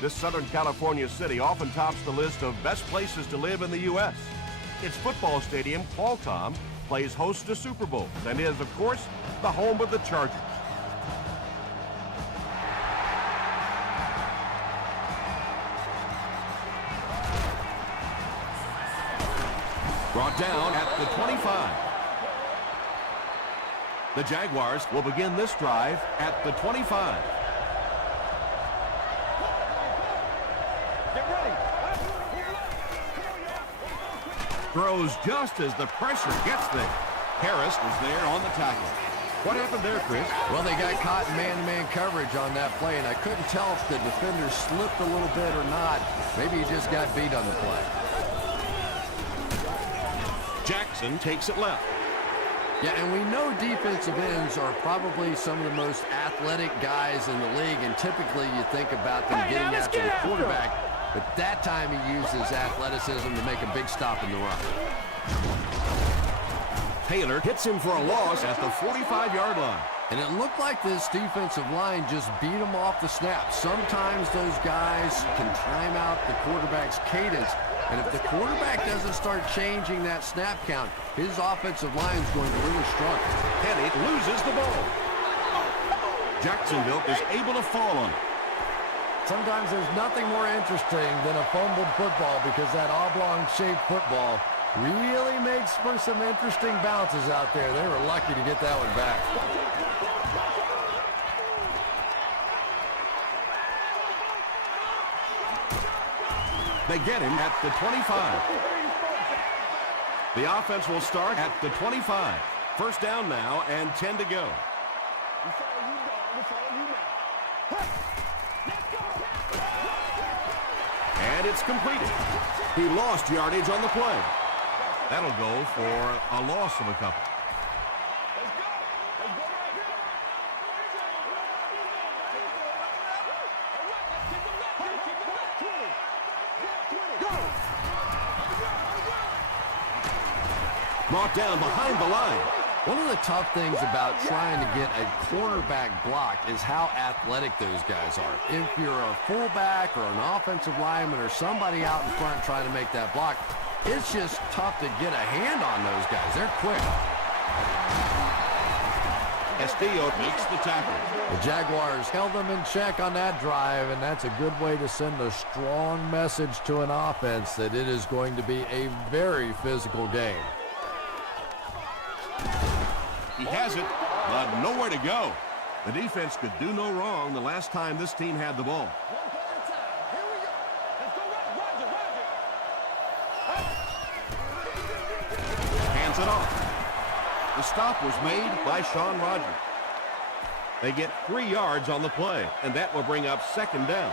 This Southern California city often tops the list of best places to live in the U.S. Its football stadium, Qualcomm, plays host to Super Bowls and is, of course, the home of the Chargers. Brought down at the 25. The Jaguars will begin this drive at the 25. Throws just as the pressure gets there. Harris was there on the tackle. What happened there, Chris? Well, they got caught in man-to-man coverage on that play, and I couldn't tell if the defender slipped a little bit or not. Maybe he just got beat on the play. Jackson takes it left. Yeah, and we know defensive ends are probably some of the most athletic guys in the league, and typically you think about them getting after the quarterback, but that time he uses athleticism to make a big stop in the run. Taylor hits him for a loss at the 45-yard line. And it looked like this defensive line just beat him off the snap. Sometimes those guys can time out the quarterback's cadence, and if the quarterback doesn't start changing that snap count, his offensive line is going to really struggle. Penny loses the ball. Jacksonville is able to fall on it. Sometimes there's nothing more interesting than a fumbled football because that oblong-shaped football really makes for some interesting bounces out there. They were lucky to get that one back. They get him at the 25. The offense will start at the 25. First down now and 10 to go. And it's completed. He lost yardage on the play. That'll go for a loss of a couple. Brought down behind the line. One of the tough things about trying to get a cornerback block is how athletic those guys are. If you're a fullback or an offensive lineman or somebody out in front trying to make that block, it's just tough to get a hand on those guys. They're quick. Castillo makes the tackle. The Jaguars held them in check on that drive, and that's a good way to send a strong message to an offense that it is going to be a very physical game. He has it, but nowhere to go. The defense could do no wrong the last time this team had the ball. Hands it off. The stop was made by Sean Rogers. They get 3 yards on the play, and that will bring up second down.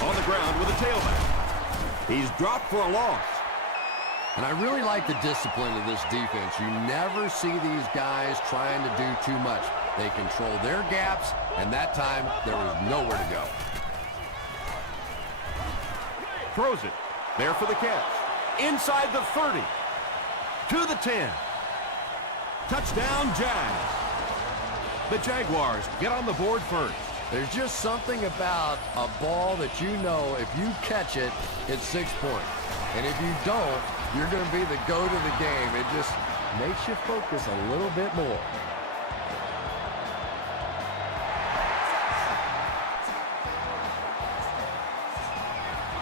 On the ground with a tailback. He's dropped for a loss. And I really like the discipline of this defense. You never see these guys trying to do too much. They control their gaps, and that time there was nowhere to go. Throws it. There for the catch. Inside the 30. To the 10. Touchdown, Jags. The Jaguars get on the board first. There's just something about a ball that you know if you catch it, it's 6 points. And if you don't, you're going to be the goat of the game. It just makes you focus a little bit more.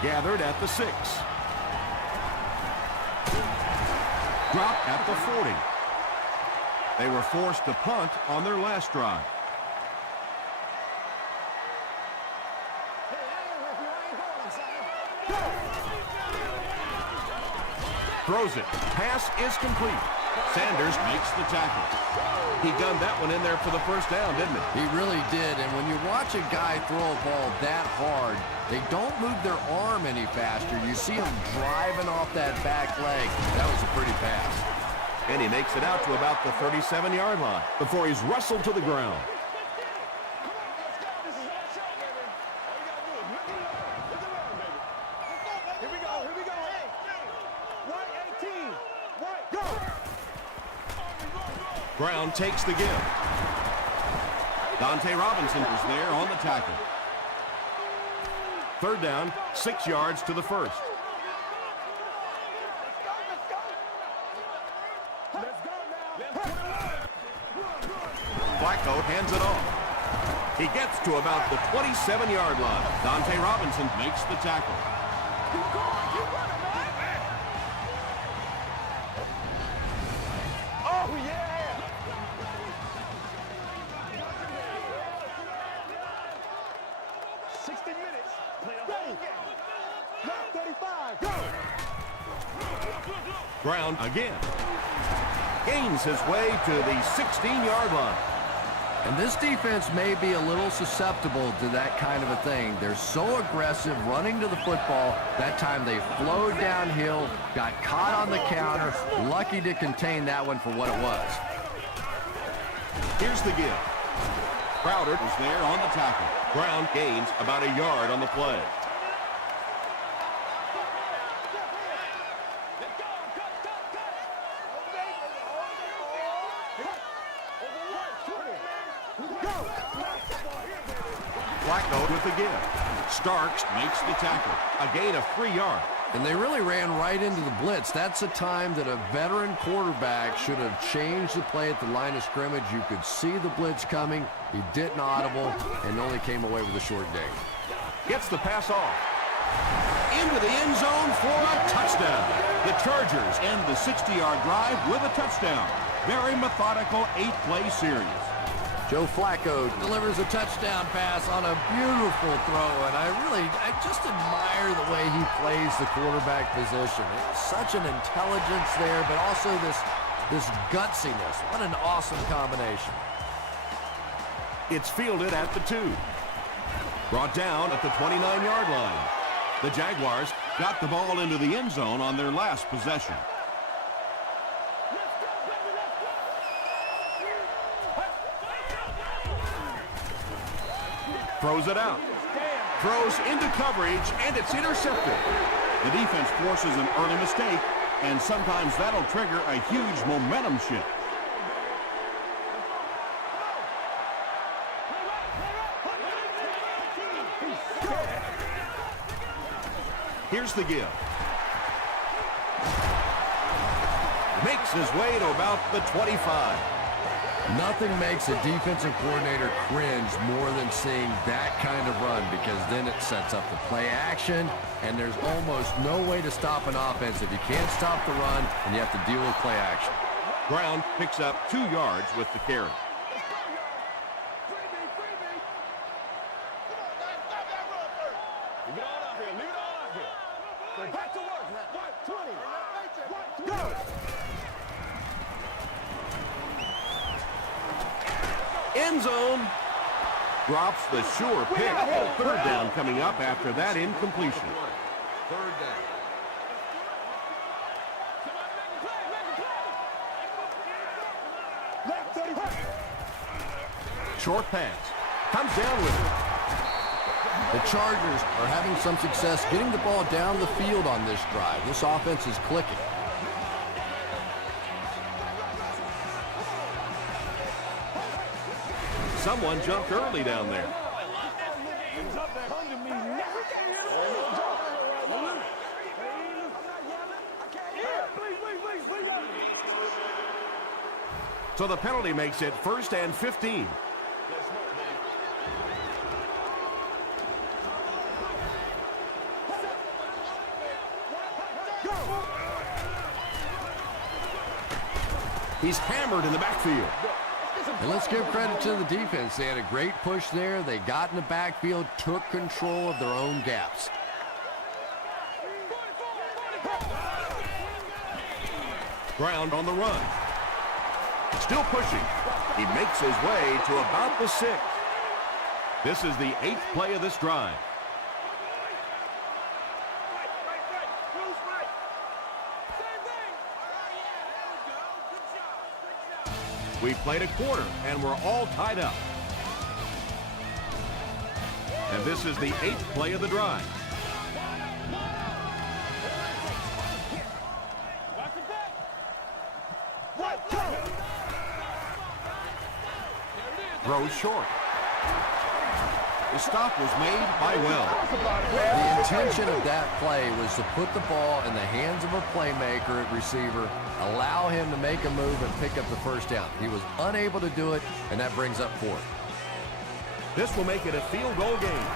Gathered at the 6. Dropped at the 40. They were forced to punt on their last drive. Throws it. Pass is complete. Sanders makes the tackle. He gunned that one in there for the first down, didn't he? He really did, and when you watch a guy throw a ball that hard, they don't move their arm any faster. You see him driving off that back leg. That was a pretty pass. And he makes it out to about the 37-yard line before he's wrestled to the ground. Here we go. White 18. White. Brown takes the give. Dante Robinson is there on the tackle. Third down, 6 yards to the first. Flacco hands it off. He gets to about the 27-yard line. Dante Robinson makes the tackle. Oh, yeah! Brown again. Gains his way to the 16-yard line. And this defense may be a little susceptible to that kind of a thing. They're so aggressive running to the football. That time they flowed downhill, got caught on the counter, lucky to contain that one for what it was. Here's the give. Crowder is there on the tackle. Brown gains about a yard on the play. Flacco with the give. Starks makes the tackle. A gain of 3 yards. And they really ran right into the blitz. That's a time that a veteran quarterback should have changed the play at the line of scrimmage. You could see the blitz coming. He didn't audible and only came away with a short gain. Gets the pass off. Into the end zone for a touchdown. The Chargers end the 60-yard drive with a touchdown. Very methodical 8-play series. Joe Flacco delivers a touchdown pass on a beautiful throw, and I just admire the way he plays the quarterback position. It's such an intelligence there, but also this gutsiness. What an awesome combination. It's fielded at the 2. Brought down at the 29-yard line. The Jaguars got the ball into the end zone on their last possession. Throws it out. Throws into coverage, and it's intercepted. The defense forces an early mistake, and sometimes that'll trigger a huge momentum shift. Here's the give. Makes his way to about the 25. Nothing makes a defensive coordinator cringe more than seeing that kind of run, because then it sets up the play action, and there's almost no way to stop an offense if you can't stop the run and you have to deal with play action. Brown picks up 2 yards with the carry. End zone. Drops the sure pick. Third down coming up after that incompletion. Third down. Short pass. Comes down with it. The Chargers are having some success getting the ball down the field on this drive. This offense is clicking. Someone jumped early down there. So the penalty makes it 1st and 15. He's hammered in the backfield. And let's give credit to the defense. They had a great push there. They got in the backfield, took control of their own gaps. Brown on the run. Still pushing. He makes his way to about the 6th. This is the 8th play of this drive. We played a quarter, and we're all tied up. And this is the 8th play of the drive. throws short. The stop was made by Wells. The intention of that play was to put the ball in the hands of a playmaker at receiver, allow him to make a move and pick up the first down. He was unable to do it, and that brings up fourth. This will make it a field goal game.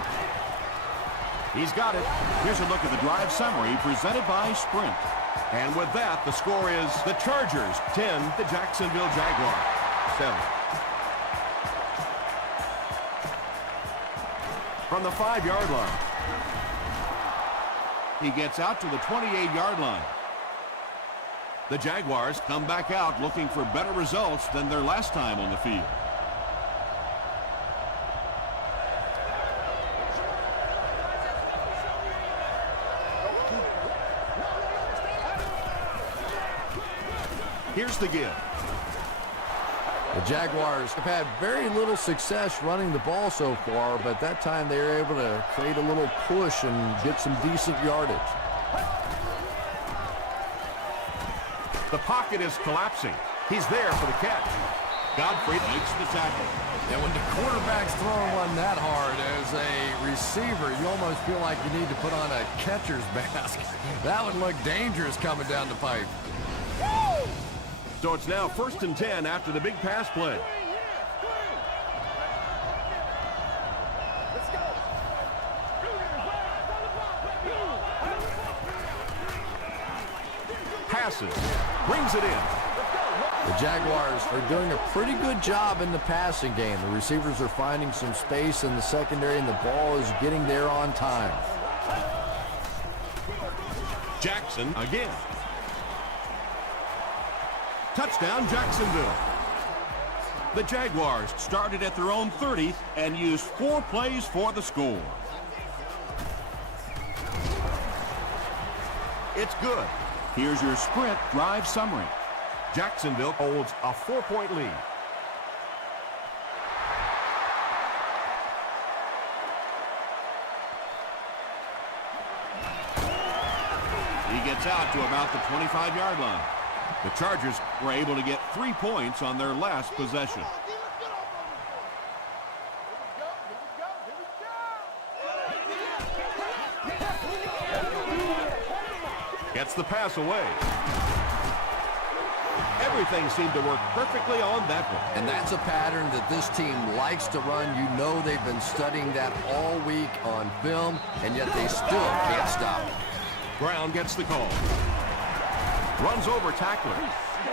He's got it. Here's a look at the drive summary presented by Sprint. And with that, the score is the Chargers 10, the Jacksonville Jaguars 7. From the 5-yard line. He gets out to the 28-yard line. The Jaguars come back out looking for better results than their last time on the field. Here's the give. The Jaguars have had very little success running the ball so far, but that time they were able to create a little push and get some decent yardage. The pocket is collapsing. He's there for the catch. Godfrey makes the tackle. And when the quarterback's throwing one that hard as a receiver, you almost feel like you need to put on a catcher's mask. That would look dangerous coming down the pipe. So it's now 1st and 10 after the big pass play. Passes. Brings it in. The Jaguars are doing a pretty good job in the passing game. The receivers are finding some space in the secondary, and the ball is getting there on time. Jackson again. Touchdown, Jacksonville. The Jaguars started at their own 30 and used 4 plays for the score. It's good. Here's your Sprint drive summary. Jacksonville holds a 4-point lead. He gets out to about the 25-yard line. The Chargers were able to get 3 points on their last possession. Gets the pass away. Everything seemed to work perfectly on that one. And that's a pattern that this team likes to run. You know they've been studying that all week on film, and yet they still can't stop it. Brown gets the call. Runs over tackler.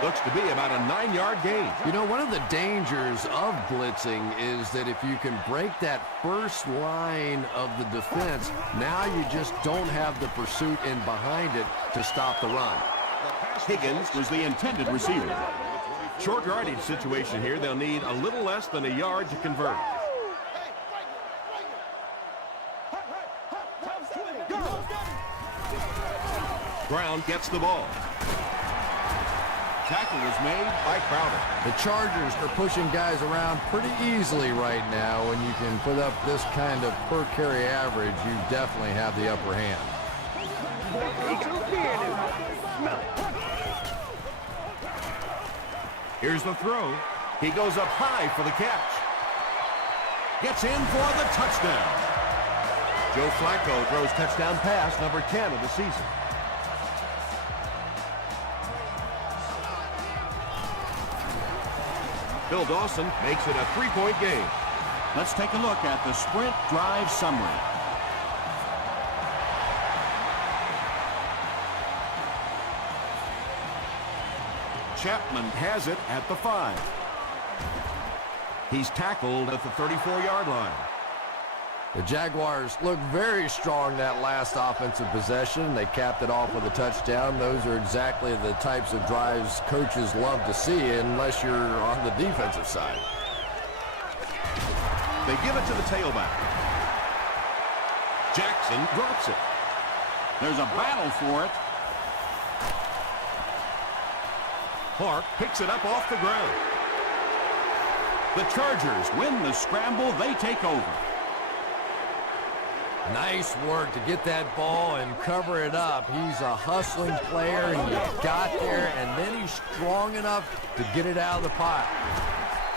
Looks to be about a 9-yard gain. You know, one of the dangers of blitzing is that if you can break that first line of the defense, now you just don't have the pursuit in behind it to stop the run. Higgins was the intended receiver. Short yardage situation here. They'll need a little less than a yard to convert. Brown gets the ball. Tackle was made by Crowder. The Chargers are pushing guys around pretty easily right now. When you can put up this kind of per carry average, you definitely have the upper hand. Here's the throw. He goes up high for the catch. Gets in for the touchdown. Joe Flacco throws touchdown pass number 10 of the season. Bill Dawson makes it a 3-point game. Let's take a look at the Sprint drive summary. Chapman has it at the 5. He's tackled at the 34-yard line. The Jaguars look very strong that last offensive possession. They capped it off with a touchdown. Those are exactly the types of drives coaches love to see unless you're on the defensive side. They give it to the tailback. Jackson drops it. There's a battle for it. Clark picks it up off the ground. The Chargers win the scramble. They take over. Nice work to get that ball and cover it up. He's a hustling player, and he got there, and then he's strong enough to get it out of the pot.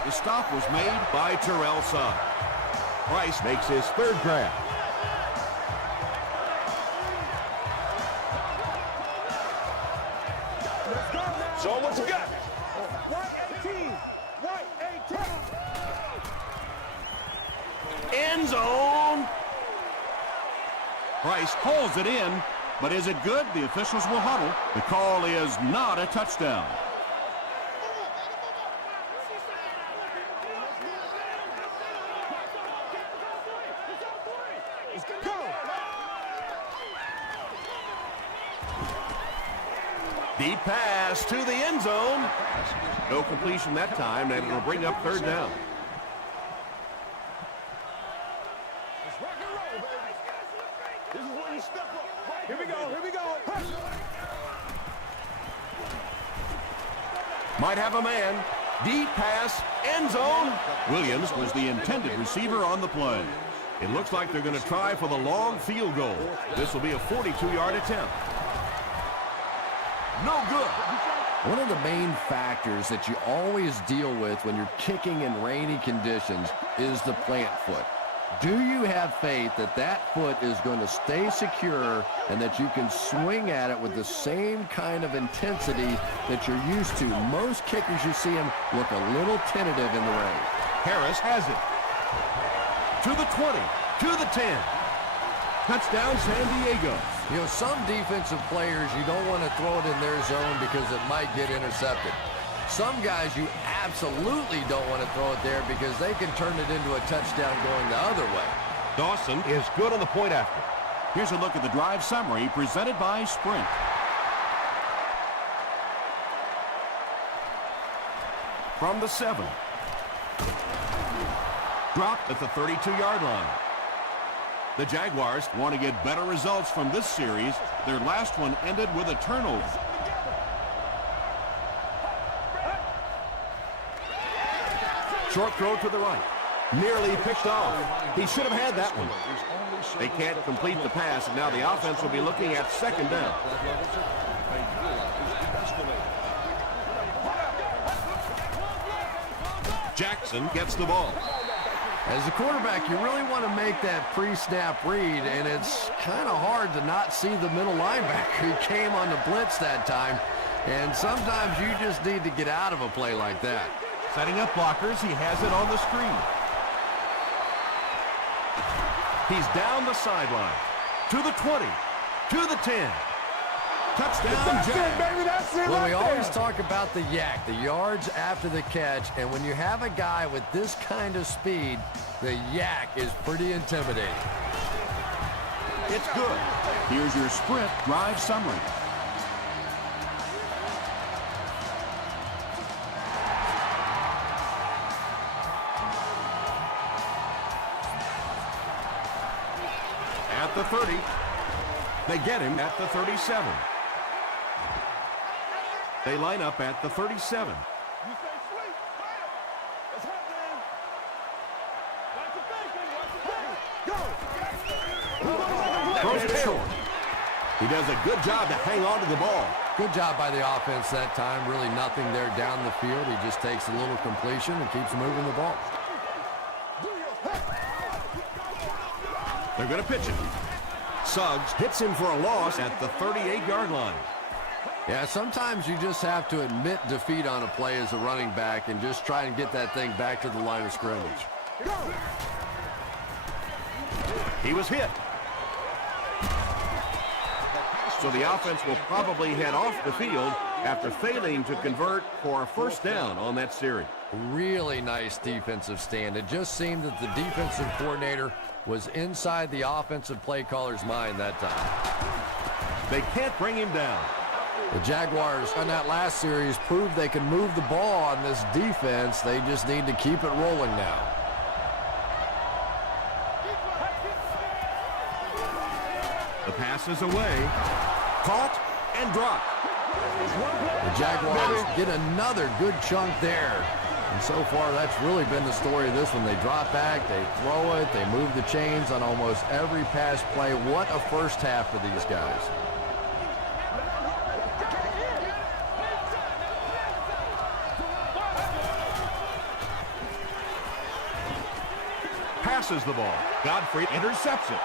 The stop was made by Terrell Suggs. Price makes his third grab. So what you got? White 18. White 18. End zone. Price pulls it in, but is it good? The officials will huddle. The call is not a touchdown. Deep pass to the end zone. No completion that time, and it'll bring up third down. This is where you step up. Here we go. Here we go. Might have a man. Deep pass, end zone. Williams was the intended receiver on the play. It looks like they're going to try for the long field goal. This will be a 42-yard attempt. No good. One of the main factors that you always deal with when you're kicking in rainy conditions is the plant foot. Do you have faith that that foot is going to stay secure and that you can swing at it with the same kind of intensity that you're used to? Most kickers, you see them look a little tentative in the rain. Harris has it. To the 20, to the 10. Touchdown, San Diego. You know, some defensive players, you don't want to throw it in their zone because it might get intercepted. Some guys, you absolutely don't want to throw it there because they can turn it into a touchdown going the other way. Dawson is good on the point after. Here's a look at the drive summary presented by Sprint. From the 7. Dropped at the 32-yard line. The Jaguars want to get better results from this series. Their last one ended with a turnover. Short throw to the right. Nearly picked off. He should have had that one. They can't complete the pass, and now the offense will be looking at second down. Jackson gets the ball. As a quarterback, you really want to make that pre-snap read, and it's kind of hard to not see the middle linebacker. He came on the blitz that time, and sometimes you just need to get out of a play like that. Setting up blockers, he has it on the screen. He's down the sideline. To the 20, to the 10. Touchdown, That's it, Jack. baby. That's it. Well, right we always there. talk about the yak, the yards after the catch, and when you have a guy with this kind of speed, the yak is pretty intimidating. It's good. Here's your Sprint drive summary. At the 30. They get him at the 37. They line up at the 37. You say sleep. Fire. It's happening. Watch your thinking. Watch your thinking. Go. Throws it short. He does a good job to hang on to the ball. Good job by the offense that time. Really nothing there down the field. He just takes a little completion and keeps moving the ball. They're going to pitch it. Suggs hits him for a loss at the 38-yard line. Yeah, sometimes you just have to admit defeat on a play as a running back and just try and get that thing back to the line of scrimmage. He was hit. So the offense will probably head off the field after failing to convert for a first down on that series. Really nice defensive stand. It just seemed that the defensive coordinator was inside the offensive play caller's mind that time. They can't bring him down. The Jaguars on that last series proved they can move the ball on this defense. They just need to keep it rolling now. The pass is away. Caught and dropped. The Jaguars get another good chunk there. And so far, that's really been the story of this one. They drop back, they throw it, they move the chains on almost every pass play. What a first half for these guys. passes the ball. Godfrey intercepts it.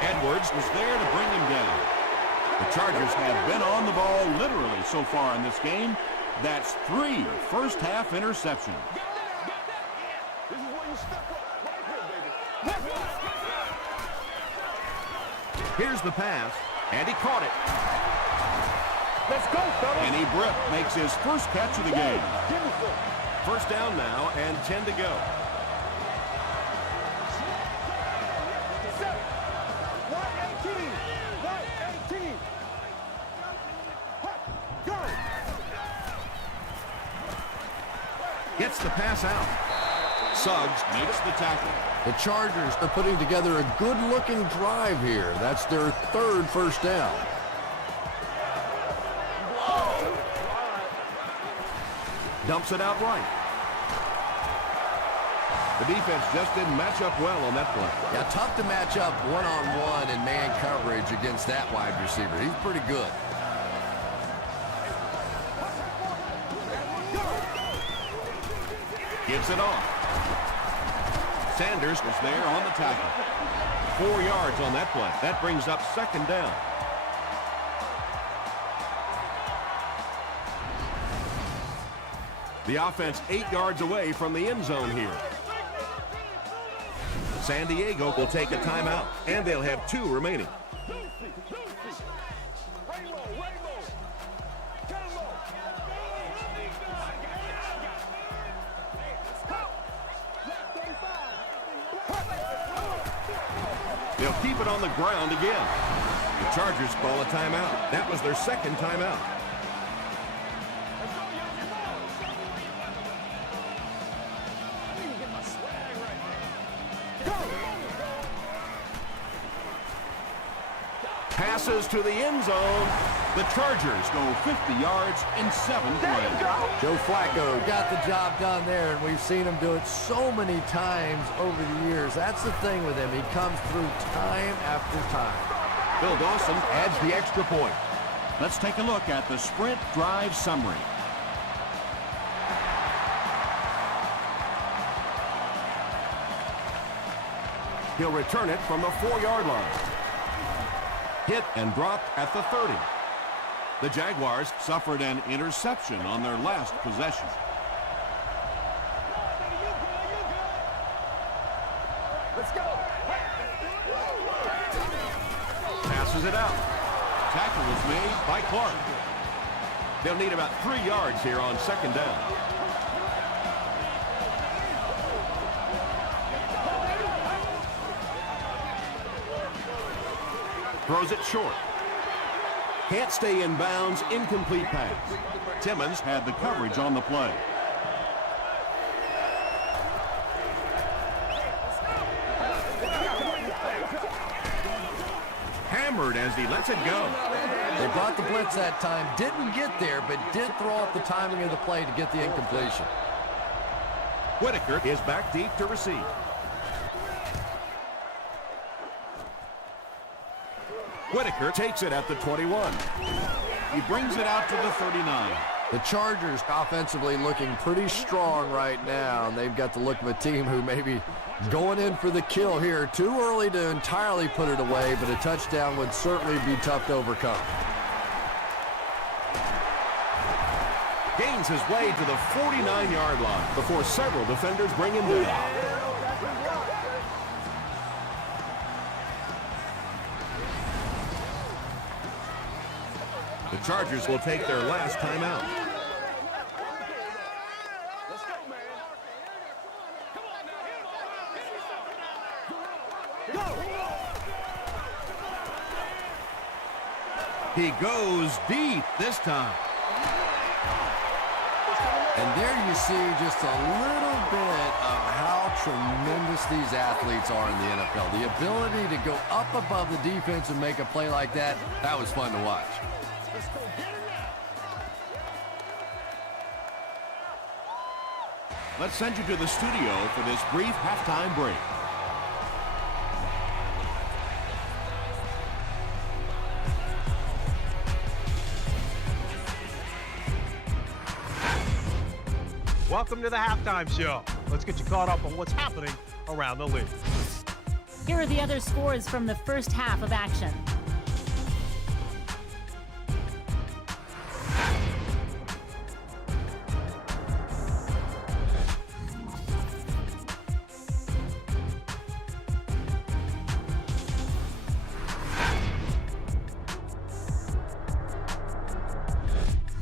Edwards was there to bring him down. The Chargers have been on the ball literally so far in this game. That's 3 first-half interceptions. This is where you step up. Right here, baby. Here's the pass, and he caught it. Let's go, fellas. Kenny Britt makes his first catch of the game. Give me some. First down now, and 10 to go. Set. 118. 118. Hot. Go. Gets the pass out. Suggs makes the tackle. The Chargers are putting together a good-looking drive here. That's their 3rd first down. Dumps it out right. The defense just didn't match up well on that play. Yeah, tough to match up one-on-one in man coverage against that wide receiver. He's pretty good. Gives it off. Sanders Was there on the tackle. 4 yards on that play. That brings up 2nd down. The offense 8 yards away from the end zone here. San Diego will take a timeout, and they'll have 2 remaining. They'll keep it on the ground again. The Chargers call a timeout. That was their 2nd timeout. Passes to the end zone. The Chargers go 50 yards in 7 plays. Joe Flacco got the job done there, and we've seen him do it so many times over the years. That's the thing with him. He comes through time after time. Bill Dawson adds the extra point. Let's take a look at the sprint drive summary. He'll return it from the 4-yard line. Hit and dropped at the 30. The Jaguars Suffered an interception on their last possession. Let's go. passes it out. Tackle was made by Clark. They'll need about 3 yards here on 2nd down. Throws it short. Can't stay in bounds. Incomplete pass. Timmons had the coverage on the play. Hammered as he lets it go. They brought the blitz that time. Didn't get there, but did throw off the timing of the play to get the incompletion. Whitaker is back deep to receive. Whitaker takes it at the 21. He brings it out to the 39. The Chargers offensively looking pretty strong right now, and they've got the look of a team who may be going in for the kill here. Too early to entirely put it away, but a touchdown would certainly be tough to overcome. Gains his way to the 49-yard line before several defenders bring him down. The Chargers will take their last timeout. Let's go, man. He goes deep this time. And there you see just a little bit of how tremendous these athletes are in the NFL. The ability to go up above the defense and make a play like that, that was fun to watch. Let's send you to the studio for this brief halftime break. Welcome to the halftime show. Let's get you caught up on what's happening around the league. Here are the other scores from the first half of action.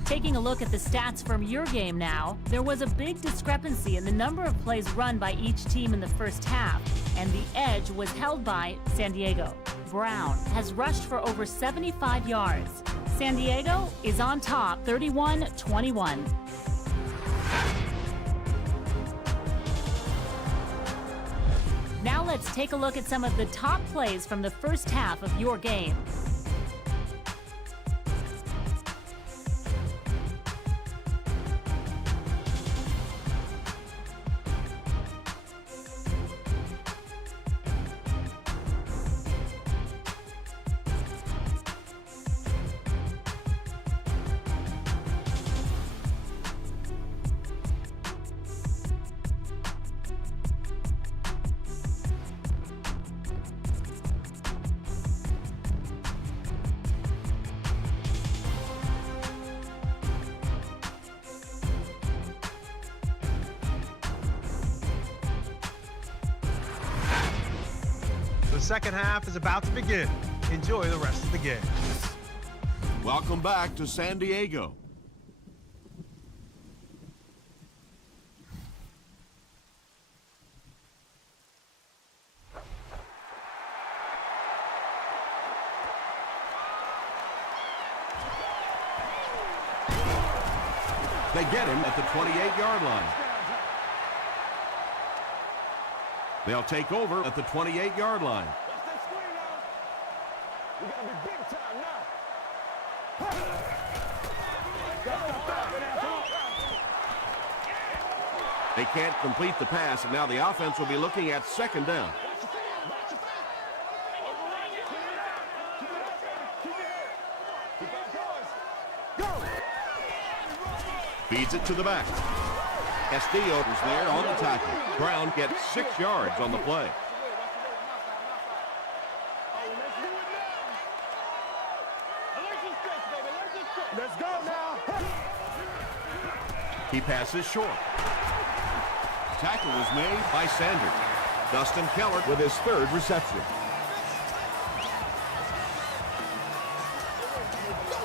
Taking a look at the stats from your game now, there was a big discrepancy in the number of plays run by each team in the first half, and the edge was held by San Diego. Brown has rushed for over 75 yards. San Diego is on top, 31-21. Now let's take a look at some of the top plays from the first half of your game. The second half is about to begin. Enjoy the rest of the game. Welcome back to San Diego. They get him at the 28-yard line. They'll take over at the 28-yard line. We're gonna be big time now. They can't complete the pass, and now the offense will be looking at second down. Feeds it to the back. Castillo is there on the tackle. Brown gets 6 yards on the play. Let's go now. He passes short. Tackle was made by Sanders. Dustin Keller with his 3rd reception.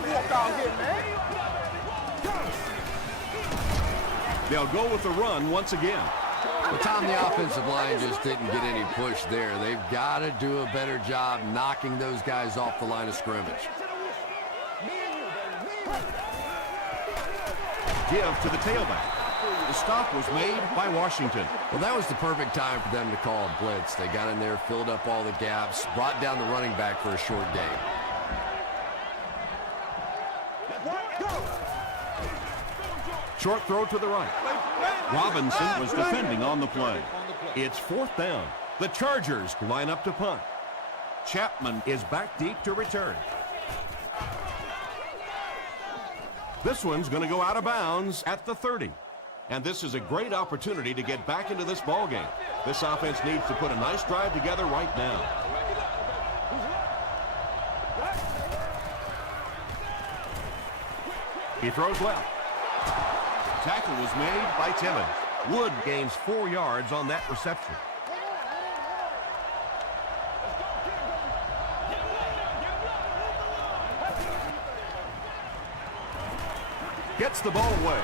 Walk out here, man. They'll go with the run once again. Well, Tom, the offensive line just didn't get any push there. They've got to do a better job knocking those guys off the line of scrimmage. Give to the tailback. The stop was made by Washington. Well, that was the perfect time for them to call a blitz. They got in there, filled up all the gaps, brought down the running back for a short gain. Short throw to the right. Robinson was defending on the play. It's 4th down. The Chargers line up to punt. Chapman is back deep to return. This one's going to go out of bounds at the 30. And this is a great opportunity to get back into this ball game. This offense needs to put a nice drive together right now. He throws left. Tackle was made by Timmons. Wood gains 4 yards on that reception. Gets the ball away.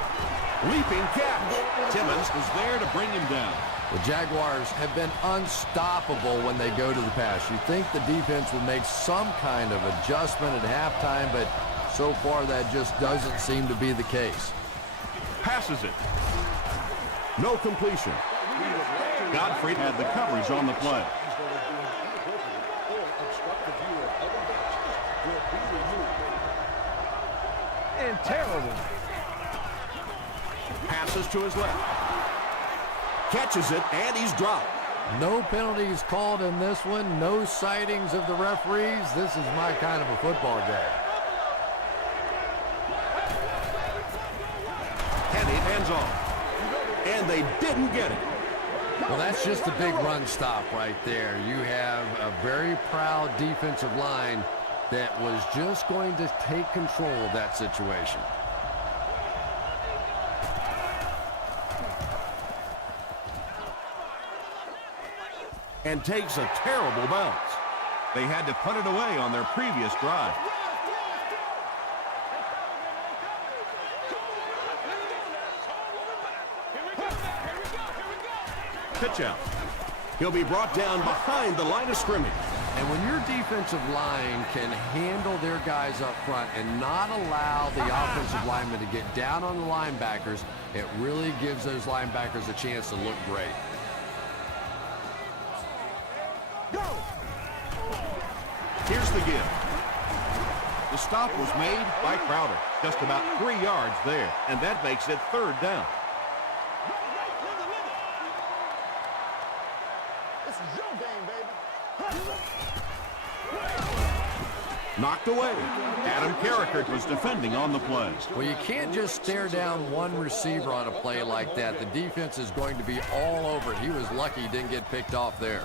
Leaping catch. Timmons was there to bring him down. The Jaguars have been unstoppable when they go to the pass. You think the defense will make some kind of adjustment at halftime, but so far that just doesn't seem to be the case. Passes it. No completion. Godfrey had the coverage on the play. And terrible. Passes to his left. Catches it, and he's dropped. No penalties called in this one. No sightings of the referees. This is my kind of a football game. Kenny hands off. And they didn't get it. Well, that's just a big run stop right there. You have a very proud defensive line that was just going to take control of that situation. And takes a terrible bounce. They had to put it away on their previous drive. Pitch out. He'll be brought down behind the line of scrimmage. And when your defensive line can handle their guys up front and not allow the offensive linemen to get down on the linebackers, it really gives those linebackers a chance to look great. Here's the give. The stop was made by Crowder. Just about 3 yards there, and that makes it 3rd down. This is your game, baby. Knocked away. Adam Carrickert was defending on the play. Well, you can't just stare down one receiver on a play like that. The defense is going to be all over it. He was lucky he didn't get picked off there.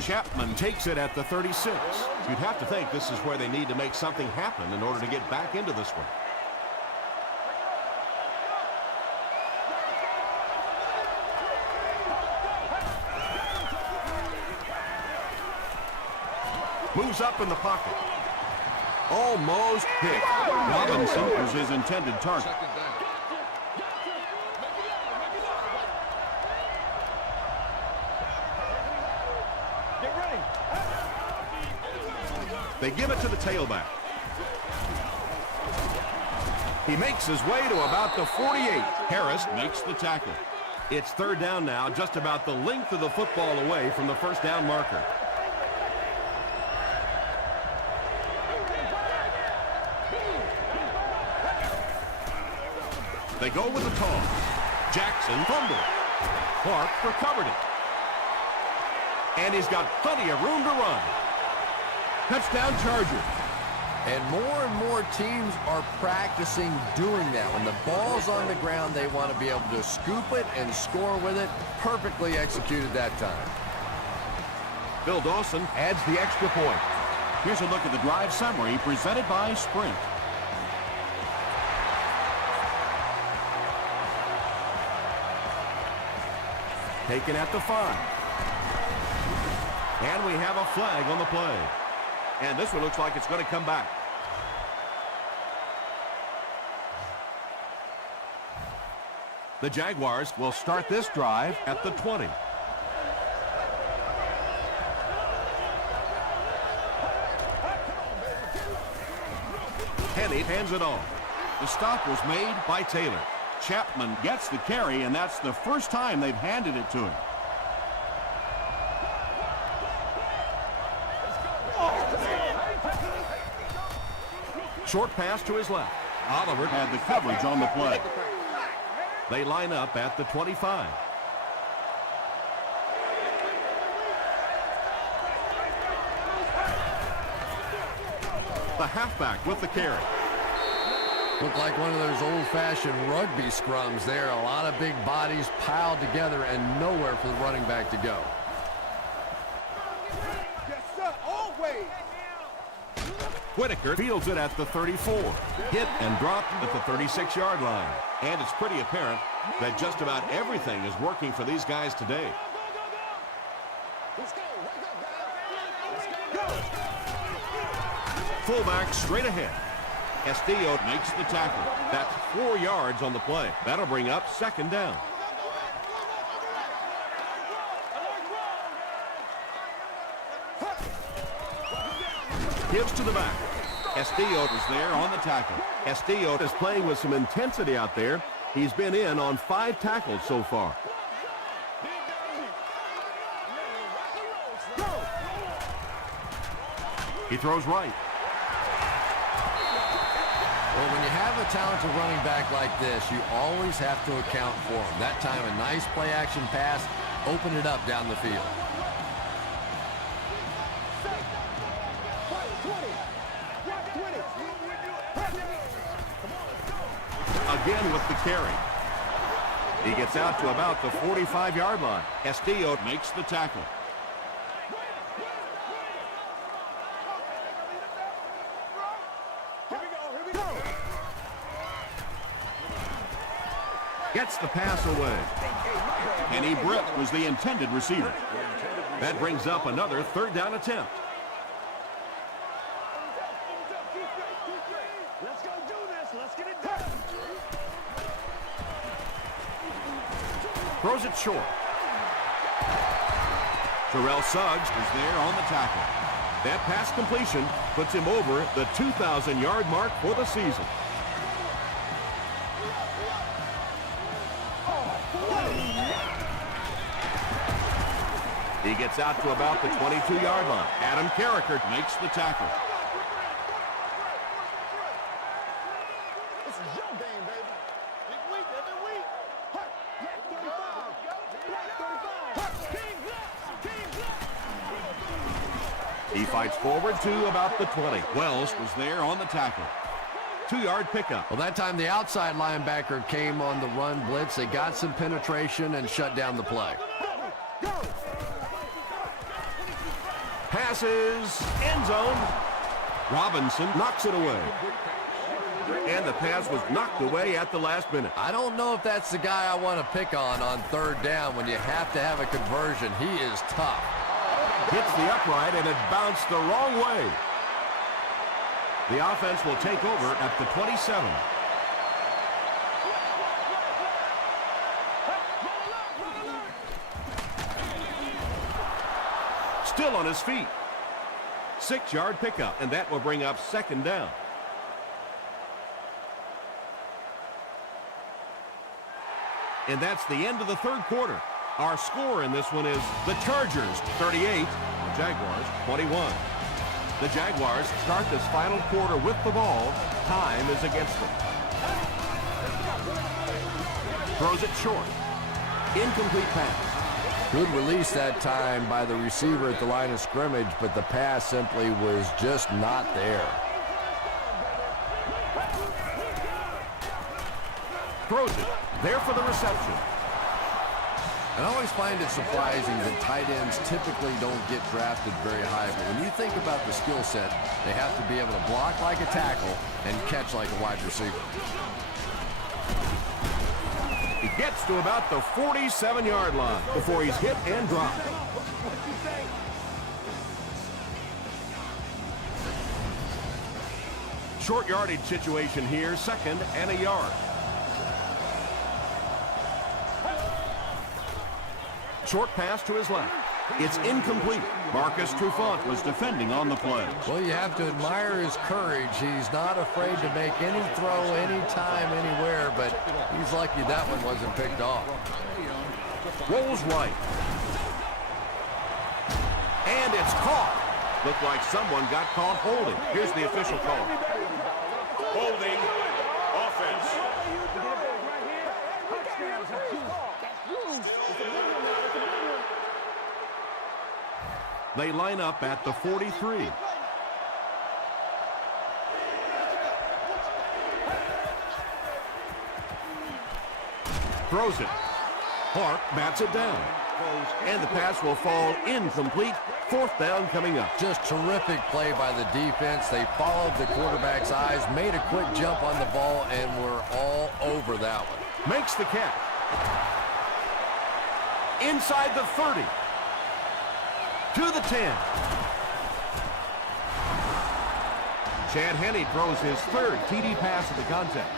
Chapman takes it at the 36. You'd have to think this is where they need to make something happen in order to get back into this one. Moves up in the pocket. Almost hit. Robinson was his intended target. Get ready. They give it to the tailback. He makes his way to about the 48. Harris makes the tackle. It's 3rd down now, just about the length of the football away from the 1st down marker. They go with the toss. Jackson fumbled. Clark recovered it. And he's got plenty of room to run. Touchdown Chargers. And more teams are practicing doing that. When the ball's on the ground, they want to be able to scoop it and score with it. Perfectly executed that time. Bill Dawson adds the extra point. Here's a look at the drive summary presented by Sprint. Taken at the 5. And we have a flag on the play. And this one looks like it's going to come back. The Jaguars will start this drive at the 20. Henny hands it off. The stop was made By Taylor. Chapman gets the carry, and that's the first time they've handed it to him. Short pass to his left. Oliver had the coverage on the play. They line up at the 25. The halfback with the carry. Looked like one of those old-fashioned rugby scrums there. A lot of big bodies piled together and nowhere for the running back to go. Yes, sir. Always. Whitaker fields it at the 34. Hit and dropped at the 36-yard line. And it's pretty apparent that just about everything is working for these guys today. Let's go. Wake up, guys. Let's go. Fullback straight ahead. Castillo Makes the tackle. That's 4 yards on the play. That'll bring up 2nd down. Gives to the back. Castillo Was there on the tackle. Castillo is playing with some intensity out there. He's been in on 5 tackles so far. He throws right. Well, when you have a talented running back like this, you always have to account for him. That time, a nice play-action pass, open it up down the field. Again with the carry. He gets out to about the 45-yard line. Castillo Makes the tackle. gets the pass away. Kenny Britt was the intended receiver. That brings up another third down attempt. Let's go do this. Let's get it done. Throws it short. Terrell Suggs is there on the tackle. That pass completion puts him over the 2,000-yard mark for the season. He gets out to about the 22-yard line. Adam Carricker Makes the tackle. This is your game, baby. Big week, every week. Black 35. Black 35. He fights forward to about the 20. Wells was there on the tackle. 2-yard pickup. Well, that time the outside linebacker came on the run blitz. They got some penetration and shut down the play. Passes, end zone. Robinson knocks it away. And the pass was knocked away at the last minute. I don't know if that's the guy I want to pick on third down when you have to have a conversion. He is tough. Hits the upright and it bounced the wrong way. The offense will take over at the 27. Still on his feet. 6-yard pickup, and that will bring up second down. And that's the end of the third quarter. Our score in this one is the Chargers 38, the Jaguars 21. The Jaguars start this final quarter with the ball. Time is against them. Throws it short. Incomplete pass. Good release that time by the receiver at the line of scrimmage, but the pass simply was just not there. Throws it. There for the reception. And I always find it surprising that tight ends typically don't get drafted very high. But when you think about the skill set, they have to be able to block like a tackle and catch like a wide receiver. He gets to about the 47-yard line before he's hit and dropped. Short yardage situation here, 2nd and a yard. Short pass to his left. It's incomplete. Marcus Trufant was defending on the play. Well, you have to admire his courage. He's not afraid to make any throw, anytime, anywhere, but he's lucky that one wasn't picked off. Rolls right. And it's caught. Looked like someone got caught holding. Here's the official call. Holding. Offense. They line up at the 43. Throws it. Clark bats it down. And the pass will fall incomplete. 4th down coming up. Just terrific play by the defense. They followed the quarterback's eyes, made a quick jump on the ball, and were all over that one. Makes the catch. Inside the 30. To the 10. Chad Henne throws his 3rd TD pass of the contest.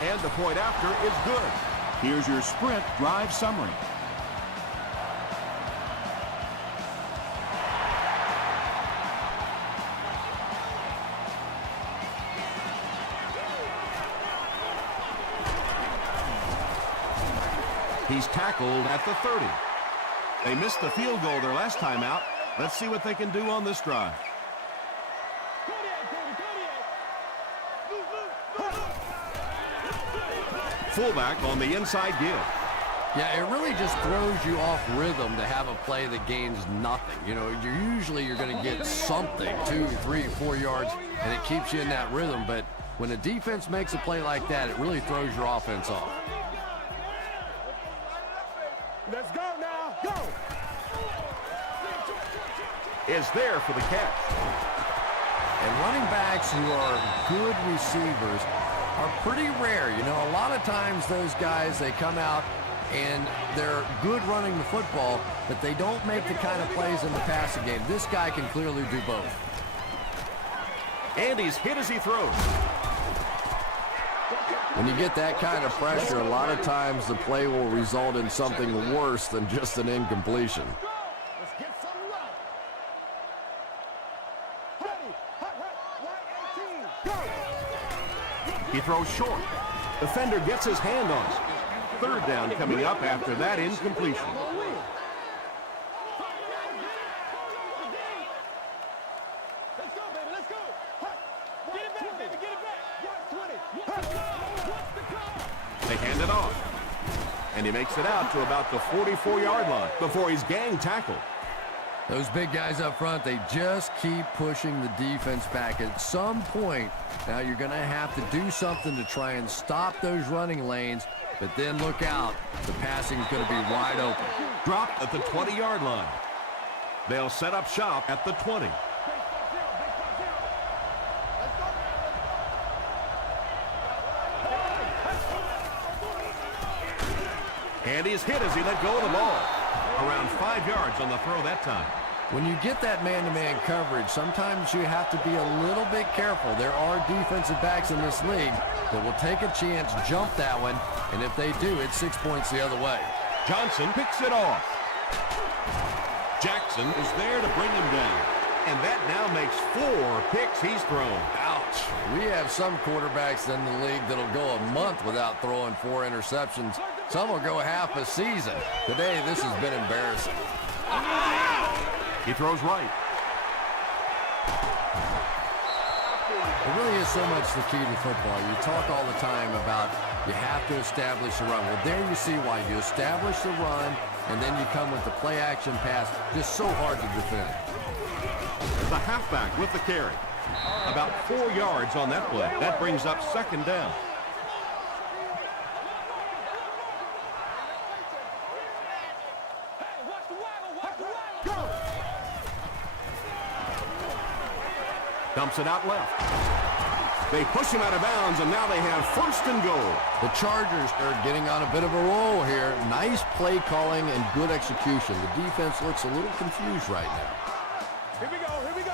And the point after is good. Here's your sprint drive summary. He's tackled at the 30. They missed the field goal their last time out. Let's see what they can do on this drive. Fullback on the inside give. Yeah, it really just throws you off rhythm to have a play that gains nothing. You know, you're going to get something, 2, 3, 4 yards, and it keeps you in that rhythm. But when a defense makes a play like that, it really throws your offense off. Let's go now. Go. Is there for the catch. And running backs who are good receivers are pretty rare. You know, a lot of times those guys, they come out and they're good running the football, but they don't make the kind of plays in the passing game. This guy can clearly do both. And he's hit as he throws. When you get that kind of pressure, a lot of times the play will result in something worse than just an incompletion. Let's get some love. Ready. Hut, hut. White 18. Go. He throws short. Defender gets his hand on it. Third down coming up after that incompletion. Let's go, baby. Let's go. Hut. Get it back, baby. Get it back. 20. Hut. They hand it off. And he makes it out to about the 44-yard line before he's gang tackled. Those big guys up front, they just keep pushing the defense back. At some point, now you're going to have to do something to try and stop those running lanes, but then look out. The passing is going to be wide open. Dropped at the 20-yard line. They'll set up shop at the 20. And he's hit as he let go of the ball. Around 5 yards on the throw that time. When you get that man-to-man coverage, sometimes you have to be a little bit careful. There are defensive backs in this league that will take a chance, jump that one, and if they do, it's 6 points the other way. Johnson picks it off. Jackson is there to bring him down. And that now makes 4 picks he's thrown. Ouch. We have some quarterbacks in the league that'll go a month without throwing 4 interceptions. Some will go half a season. Today, this has been embarrassing. He throws right. It really is so much the key to football. You talk all the time about you have to establish the run. Well, there you see why. You establish the run, and then you come with the play-action pass. Just so hard to defend. The halfback with the carry. About 4 yards on that play. That brings up second down. Dumps it out left. They push him out of bounds, and now they have first and goal. The Chargers are getting on a bit of a roll here. Nice play calling and good execution. The defense looks a little confused right now. Here we go. Here we go.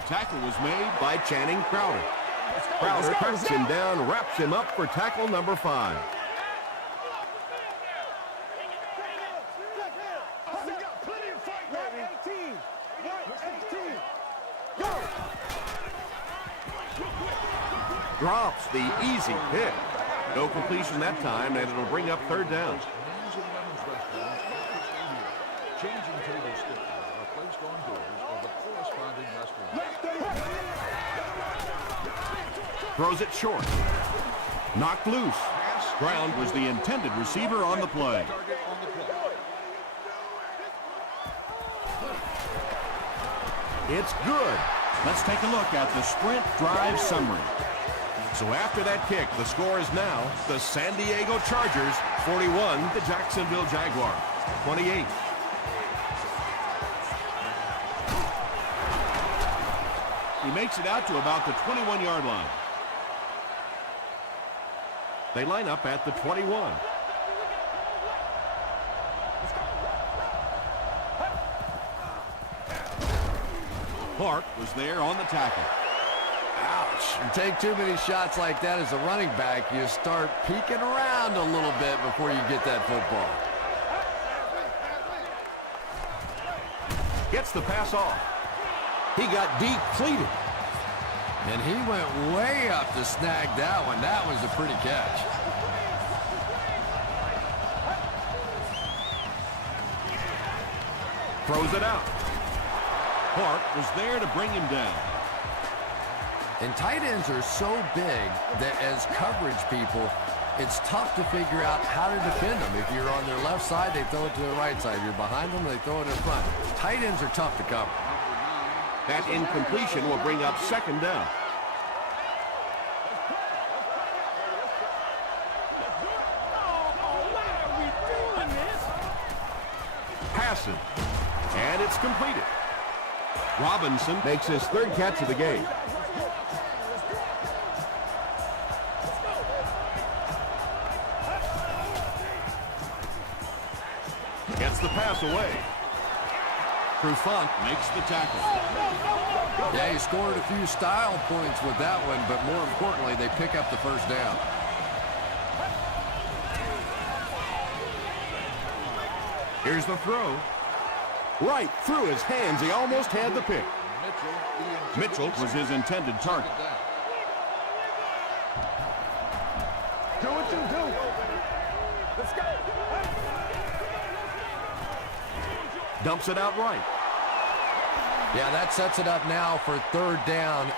The tackle was made By Channing Crowder. Crowder tracks him down, wraps him up for tackle number 5. Plenty of fight, baby. 18. White 18. Go. Drops the easy pick. No completion that time, and it'll bring up third down. Changing table stickers are placed on doors of the corresponding restaurant. Throws it short. Knocked loose. Ground was the intended receiver on the play. Target on the play. It's good. Let's take a look at the sprint drive summary. So after that kick, the score is now the San Diego Chargers 41, the Jacksonville Jaguars 28. He makes it out to about the 21-yard line. They line up at the 21. Clark was there on the tackle. Ouch. You take too many shots like that as a running back, you start peeking around a little bit before you get that football. Gets the pass off. He got depleted. And he went way up to snag that one. That was a pretty catch. Throws it out. Clark was there to bring him down. And tight ends are so big that as coverage people, it's tough to figure out how to defend them. If you're on their left side, they throw it to the right side. If you're behind them, they throw it in front. Tight ends are tough to cover. That incompletion will bring up second down. Passing. And it's completed. Robinson makes his third catch of the game. Gets the pass away. Trufant makes the tackle. Yeah, he scored a few style points with that one, but more importantly, they pick up the first down. Here's the throw. Right through his hands. He almost had the pick. Mitchell was his intended target. Do what you do. Let's go. Dumps it out right. Yeah, that sets it up now for third down.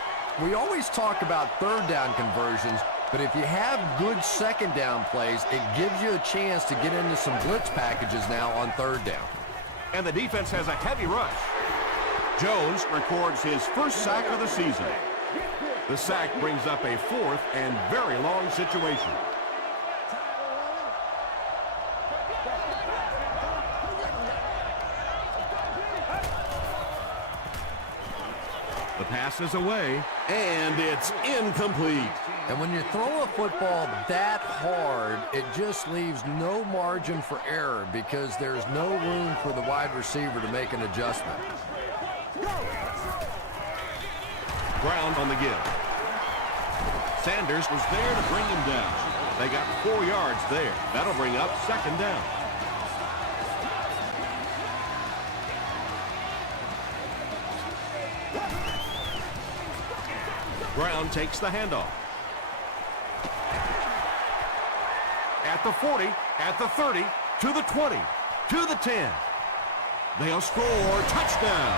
We always talk about third down conversions, but if you have good second down plays, it gives you a chance to get into some blitz packages now on third down. And the defense has a heavy rush. Jones records his first sack of the season. The sack brings up a fourth and very long situation. The pass is away, and it's incomplete. And when you throw a football that hard, it just leaves no margin for error because there's no room for the wide receiver to make an adjustment. Ground on the give. Sanders was there to bring him down. They got 4 yards there. That'll bring up second down. Brown takes the handoff. At the 40, at the 30, to the 20, to the 10. They'll score. Touchdown.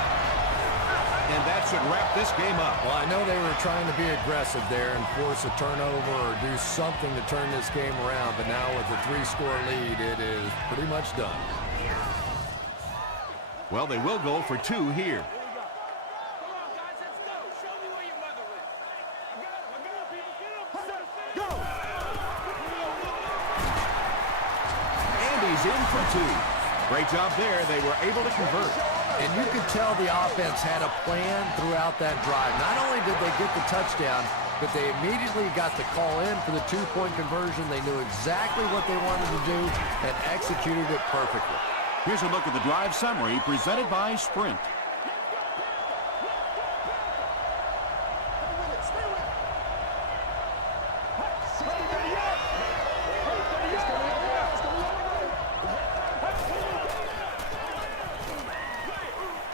And that should wrap this game up. Well, I know they were trying to be aggressive there and force a turnover or do something to turn this game around, but now with a 3-score lead, it is pretty much done. Well, they will go for 2 here. And he's in for 2. Great job there. They were able to convert. And you could tell the offense had a plan throughout that drive. Not only did they get the touchdown, but they immediately got the call in for the 2-point conversion. They knew exactly what they wanted to do and executed it perfectly. Here's a look at the drive summary presented by Sprint.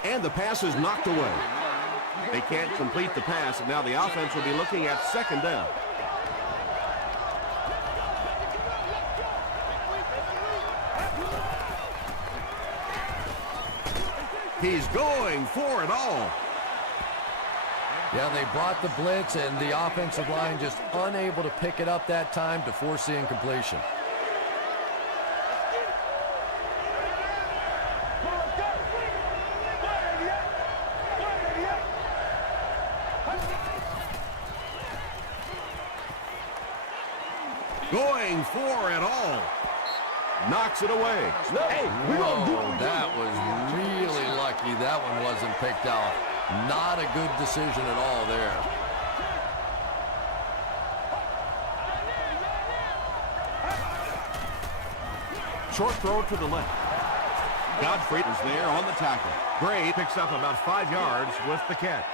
And the pass is knocked away. They can't complete the pass, and now the offense will be looking at second down. He's going for it all. Yeah, they brought the blitz, and the offensive line just unable to pick it up that time to force the incompletion. Going for it all. Knocks it away. Whoa, that was really lucky that one wasn't picked off. Not a good decision at all there. Short throw to the left. Godfrey is there on the tackle. Gray picks up about 5 yards with the catch.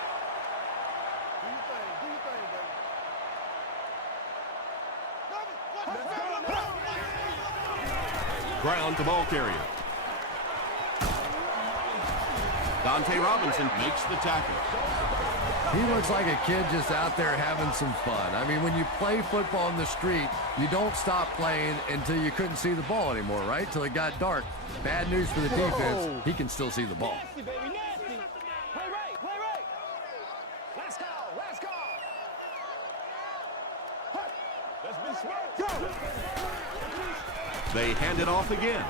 Ground to ball carrier. Dante Robinson Makes the tackle. He looks like a kid just out there having some fun. I mean, when you play football in the street, you don't stop playing until you couldn't see the ball anymore, right? Till it got dark. Bad news for the defense. He can still see the ball. Nasty, baby, nasty. Play right, play right. Let's go, let's go. Let's be smart. Go. They hand it off again.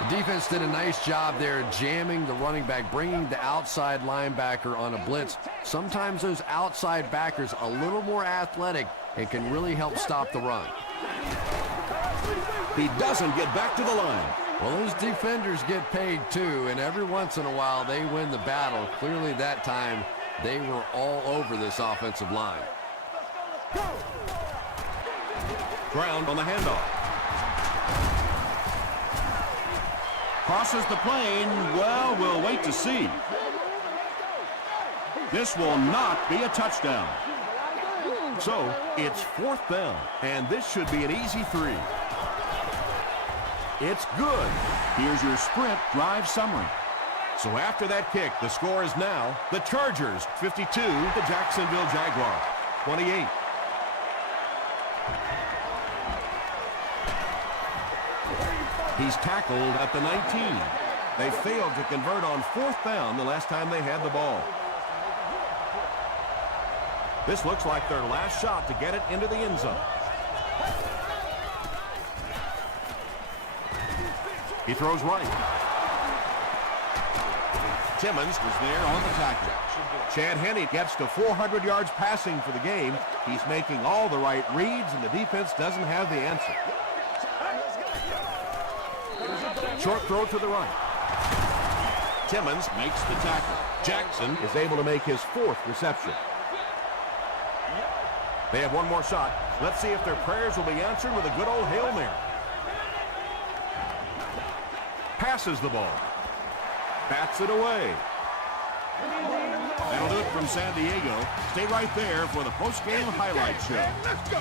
The defense did a nice job there jamming the running back, bringing the outside linebacker on a blitz. Sometimes those outside backers a little more athletic and can really help stop the run. He doesn't get back to the line. Well, those defenders get paid too, and every once in a while they win the battle. Clearly that time they were all over this offensive line. Ground on the handoff. Crosses the plane. Well, we'll wait to see. This will not be a touchdown. So it's 4th down, and this should be an easy 3. It's good. Here's your sprint drive summary. So after that kick, the score is now the Chargers 52, the Jacksonville Jaguars 28. He's tackled at the 19. They failed to convert on 4th down the last time they had the ball. This looks like their last shot to get it into the end zone. He throws right. Timmons was there on the tackle. Chad Henne gets to 400 yards passing for the game. He's making all the right reads, and the defense doesn't have the answer. Short throw to the right. Timmons makes the tackle. Jackson is able to make his 4th reception. They have one more shot. Let's see if their prayers will be answered with a good old Hail Mary. Passes the ball. Bats it away. That'll do it from San Diego. Stay right there for the post-game highlight show. Let's go.